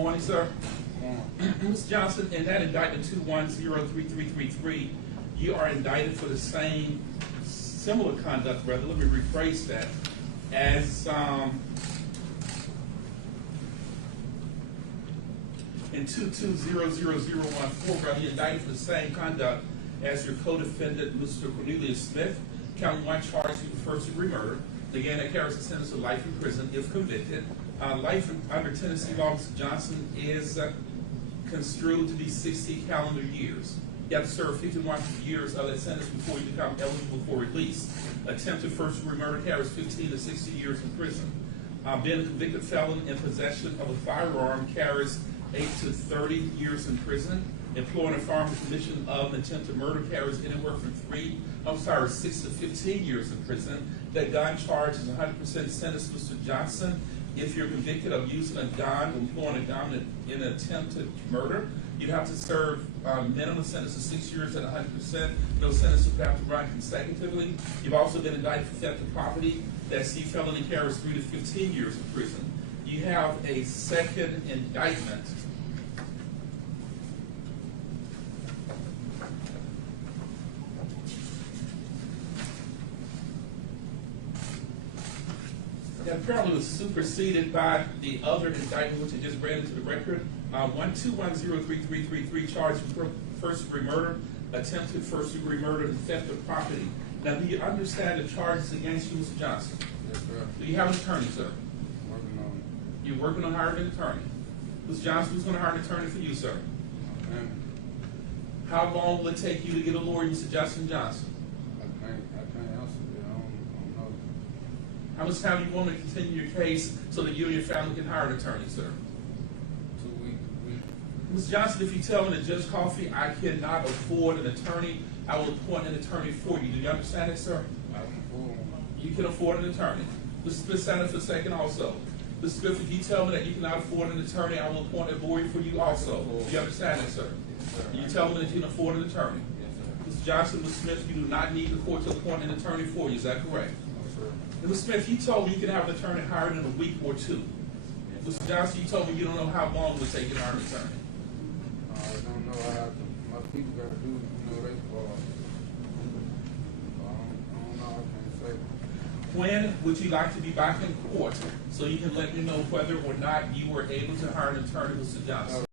morning, sir. Mr. Johnson, in that indictment 2103333, you are indicted for the same similar conduct, brother. Let me rephrase that. As in 2200014, brother, you're indicted for the same conduct as your co-defendant, Mr. Corneliussmith. Count one charged you with first-degree murder. Again, that carries a sentence of life in prison if convicted. Life under Tennessee law, Mr. Johnson, is construed to be 60 calendar years. You have to serve 51 years of that sentence before you become eligible for release. Attempted first-degree murder carries 15 to 60 years in prison. Being a convicted felon in possession of a firearm carries 8 to 30 years in prison. Employing a firearm in commission of an attempted murder carries anywhere from 6 to 15 years in prison. That gun charge is 100% sentence, Mr. Johnson. If you're convicted of using a gun, employing a gun in an attempted murder, you have to serve minimum sentence of 6 years at 100%. No sentence would have to run consecutively. You've also been indicted for theft of property. That C felony carries 3 to 15 years in prison. You have a second indictment. That apparently was superseded by the other indictment, which I just read into the record. 1210333 charged with first-degree murder, attempted first-degree murder, and theft of property. Now, do you understand the charges against you, Mr. Johnson? Yes, sir. Do you have an attorney, sir? Working on it. You're working on hiring an attorney. Mr. Johnson, who's going to hire an attorney for you, sir? Okay. How long will it take you to get a lawyer, Mr. Justin Johnson? I can't answer that. I don't know. How much time do you want to continue your case so that you and your family can hire an attorney, sir? 2 weeks. Mr. Johnson, if you tell me that Judge Coffey, I cannot afford an attorney, I will appoint an attorney for you. Do you understand that, sir? I can afford one. You can afford an attorney. Mr. Smith, stand up for a second also. Mr. Smith, if you tell me that you cannot afford an attorney, I will appoint a lawyer for you also. Do you understand that, sir? Yes, sir. You tell me that you can afford an attorney. Yes, sir. Mr. Johnson, Mr. Smith, you do not need the court to appoint an attorney for you. Is that correct? Yes, sir. And Mr. Smith, you told me you can have an attorney hired in a week or two. Yes, Mr. Johnson, you told me you don't know how long it would take you to hire an attorney. I don't know how my people got to do, they for. I don't know. I can't say. When would you like to be back in court so you can let me know whether or not you were able to hire an attorney, Mr. Johnson?